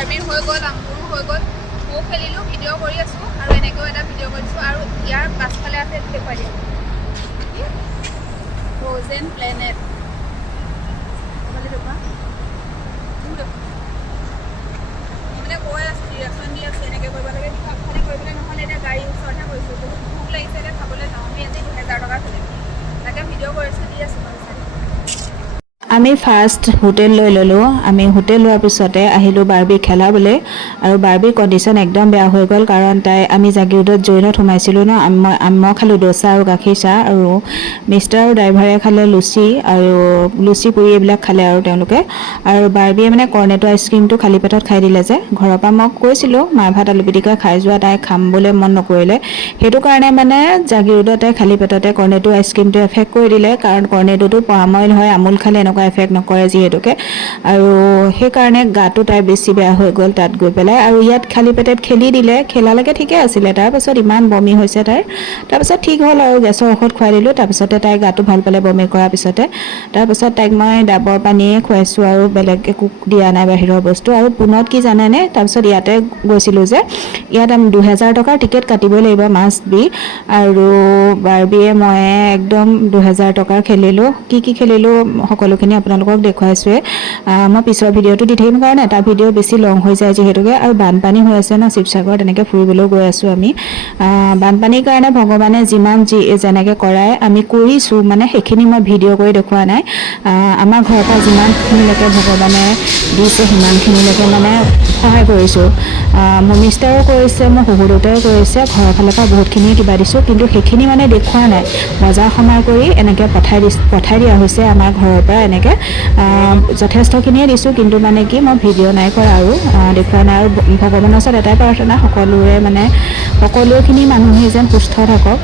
বাৰ্বিৰ হৈ গ'ল, আম্বুৰো হৈ গ'ল, ময়ো খেলিলোঁ, ভিডিঅ' কৰি আছোঁ আৰু এনেকৈও এটা ভিডিঅ' কৰিছোঁ। আৰু ইয়াৰ পাছফালে আছে দেখুৱাই দিয়া ফ্ৰ'জেন প্লেনেট। মানে কৈ আছোঁ ডিৰেকশ্যন দি আছোঁ এনেকৈ কৰিব লাগে, আগফালে কৰিবলৈ নহ'লে এতিয়া গাড়ীৰ ওচৰতহে কৰিছোঁ। বহুত ভোক লাগিছে, এতিয়া খাবলৈ যাওঁ। আমি আজি 2000 টকা খেলিম, তাকে ভিডিঅ' কৰিছোঁ, দি আছোঁ বাৰু। আমি ফাৰ্ষ্ট হোটেল লৈ ল'লোঁ। আমি হোটেল লোৱাৰ পিছতে আহিলোঁ বাৰ্বি খেলাবলৈ। আৰু বাৰ্বিৰ কণ্ডিশ্যন একদম বেয়া হৈ গ'ল, কাৰণ আমি জাগিৰোডত জৈনত সোমাইছিলোঁ ন। মই খালোঁ দোচা আৰু গাখীৰ চাহ, আৰু মিষ্টাৰ আৰু ড্ৰাইভাৰে খালে লুচি আৰু লুচি পুৰি এইবিলাক খালে আৰু তেওঁলোকে। আৰু বাৰ্বিয়ে মানে কৰ্নেটো আইচক্ৰীমটো খালী পেটত খাই দিলে যে। ঘৰৰ পৰা মই কৈছিলোঁ মাৰ ভাত আলু পিটিকা খাই যোৱা, তাই খাবলৈ মন নকৰিলে। সেইটো কাৰণে মানে জাগিৰোডতে খালী পেটতে কৰ্নেটো আইচক্ৰীমটো এফেক্ট কৰি দিলে, কাৰণ কৰ্নেটোতো পাম অইল হয়, আমুল খালে এনেকুৱা এফেক্ট নকৰে যিহেতুকে। আৰু সেইকাৰণে গাটো তাই বেছি বেয়া হৈ গ'ল তাত গৈ পেলাই। আৰু ইয়াত খালী পেটত খেলি দিলে, খেলালৈকে ঠিকে আছিলে, তাৰপাছত ইমান বমি হৈছে তাইৰ। তাৰপাছত ঠিক হ'ল আৰু গেছৰ ঔষধ খুৱাই দিলোঁ। তাৰপিছতে তাইৰ গাটো ভাল পালে বমি কৰাৰ পিছতে। তাৰপাছত তাইক মই ডাবৰ পানীয়ে খুৱাইছোঁ আৰু বেলেগ একো দিয়া নাই বাহিৰৰ বস্তু। আৰু পুনত কি জানেনে, তাৰপিছত ইয়াতে গৈছিলোঁ যে, ইয়াত আমি 2000 টকাৰ টিকেট কাটিবই লাগিব মাষ্ট বি। আৰু বাৰ্বিয়ে ময়ে একদম 2000 টকাৰ খেলিলোঁ। কি খেলিলোঁ সকলোখিনি আপোনালোকক দেখুৱাইছোৱে। মই পিছৰ ভিডিঅ'টো দি থাকিম, কাৰণে এটা ভিডিঅ' বেছি লং হৈ যায় যিহেতুকে। আৰু বানপানী হৈ আছে ন শিৱসাগৰত, তেনেকৈ ফুৰিবলৈও গৈ আছোঁ আমি। বানপানীৰ কাৰণে ভগৱানে যেনেকৈ কৰায় আমি কৰিছোঁ, মানে সেইখিনি মই ভিডিঅ' কৰি দেখুওৱা নাই। আমাৰ ঘৰৰ পৰা যিমানখিনিলৈকে ভগৱানে দিছে সিমানখিনিলৈকে মানে সহায় কৰিছোঁ। মোৰ মিষ্টাৰো কৰিছে, মোৰ শহুৰ দেউতাও কৰিছে, ঘৰৰ ফালৰ পৰা বহুতখিনিয়ে কিবা দিছোঁ, কিন্তু সেইখিনি মানে দেখুওৱা নাই। বজাৰ সমাৰ কৰি এনেকৈ পঠাই দিয়া হৈছে আমাৰ ঘৰৰ পৰা। এনেকৈ যথেষ্টখিনিয়ে দিছোঁ, কিন্তু মানে কি মই ভিডিঅ' নাই কৰা আৰু দেখুওৱা নাই। আৰু ভগৱানৰ ওচৰত এটাই প্ৰাৰ্থনা, সকলোখিনি মানুহেই যেন সুস্থ থাকক।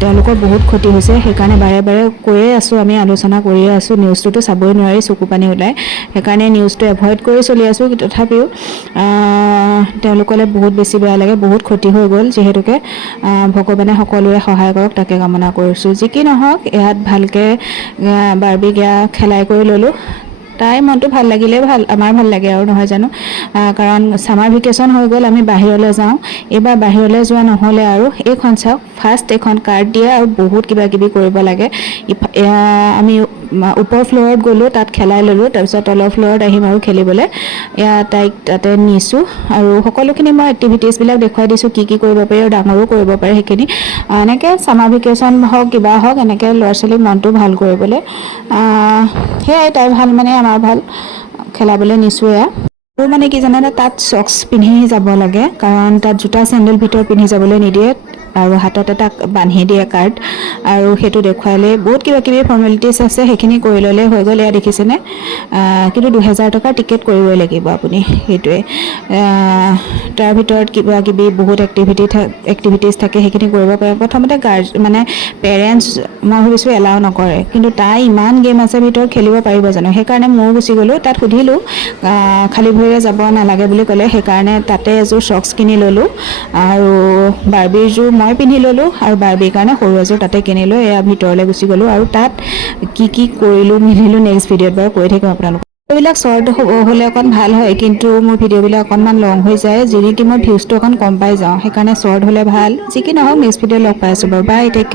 তেওঁলোকৰ বহুত ক্ষতি হৈছে, সেইকাৰণে বাৰে বাৰে কৈয়ে আছোঁ, আমি আলোচনা কৰিয়ে আছোঁ। নিউজটোতো চাবই নোৱাৰি, চকু পানী ওলায়, সেইকাৰণে নিউজটো এভইড কৰি চলি আছোঁ। তথাপিও তেওঁলোকলৈ বহুত বেছি বেয়া লাগে, বহুত ক্ষতি হৈ গ'ল যিহেতুকে। ভগৱানে সকলোৰে সহায় কৰক, তাকে কামনা কৰিছোঁ। যি কি নহওক, ইয়াত ভালকৈ বাৰ্বিক খেলাই কৰি ল'লোঁ। তাই মনটো ভাল লাগিলেই আমাৰ ভাল লাগে আৰু, নহয় জানো। কাৰণ ছামাৰ ভেকেশ্যন হৈ গ'ল, আমি বাহিৰলৈ যাওঁ। এইবাৰ বাহিৰলৈ যোৱা নহ'লে আৰু। এইখন চাওক, ফাৰ্ষ্ট এখন কাৰ্ড দিয়ে আৰু বহুত কিবা কিবি কৰিব লাগে। আমি ওপৰ ফ্ল'ৰত গ'লোঁ, তাত খেলাই ল'লোঁ। তাৰপিছত তলৰ ফ্ল'ৰত আহিম আৰু খেলিবলৈ। তাইক তাতে নিছোঁ, আৰু সকলোখিনি মই এক্টিভিটিছবিলাক দেখুৱাই দিছোঁ, কি কৰিব পাৰি আৰু ডাঙৰো কৰিব পাৰে সেইখিনি। এনেকৈ ছামাৰ ভেকেশ্যন হওক, কিবা হওক, এনেকৈ ল'ৰা ছোৱালীৰ মনটো ভাল কৰিবলৈ। সেয়াই, তাই ভাল মানে আমাৰ ভাল, খেলাবলৈ নিছোঁ। আৰু মানে কি জানানে, তাত চক্স পিন্ধি যাব লাগে, কাৰণ তাত জোতা চেণ্ডেল ভিতৰত পিন্ধি যাবলৈ নিদিয়ে। আৰু হাতত এটা বান্ধি দিয়ে কাৰ্ড, আৰু সেইটো দেখুৱালে বহুত কিবা কিবি ফৰ্মেলিটিছ আছে, সেইখিনি কৰি ল'লে হৈ গ'ল। এয়া দেখিছেনে, কিন্তু 2000 টকাৰ টিকেট কৰিবই লাগিব আপুনি, সেইটোৱে। তাৰ ভিতৰত কিবা কিবি বহুত এক্টিভিটিছ থাকে, সেইখিনি কৰিব পাৰে। প্ৰথমতে মানে পেৰেণ্টছ মই ভাবিছোঁ এলাও নকৰে, কিন্তু তাই ইমান গেম আছে ভিতৰত, খেলিব পাৰিব জানো। সেইকাৰণে ময়ো গুচি গ'লোঁ। তাত সুধিলোঁ, খালী ভৰিৰে যাব নালাগে বুলি ক'লে, সেইকাৰণে তাতে এযোৰ চক্স কিনি ল'লোঁ। আৰু বাৰ্বিৰ যোৰ মই পিন্ধি ল'লোঁ, আৰু বাৰ্বিৰ কাৰণে সৰু এযোৰ তাতে কিনিলোঁ। এয়া ভিতৰলৈ গুচি গ'লোঁ, আৰু তাত কি কৰিলোঁ মেলিলোঁ নেক্সট ভিডিঅ'ত বাৰু কৈ থাকিম আপোনালোকক। ভিডিঅ'বিলাক শ্বৰ্ট হ'লে অকণ ভাল হয়, কিন্তু মোৰ ভিডিঅ'বিলাক অকণমান লং হৈ যায়, যি নেকি মই ভিউজটো অকণ কম পাই যাওঁ। সেইকাৰণে শ্বৰ্ট হ'লে ভাল। যি কি নহওক, নেক্সট ভিডিঅ'ত লগ পাই আছোঁ বাৰু, বাই, টেক কেয়াৰ।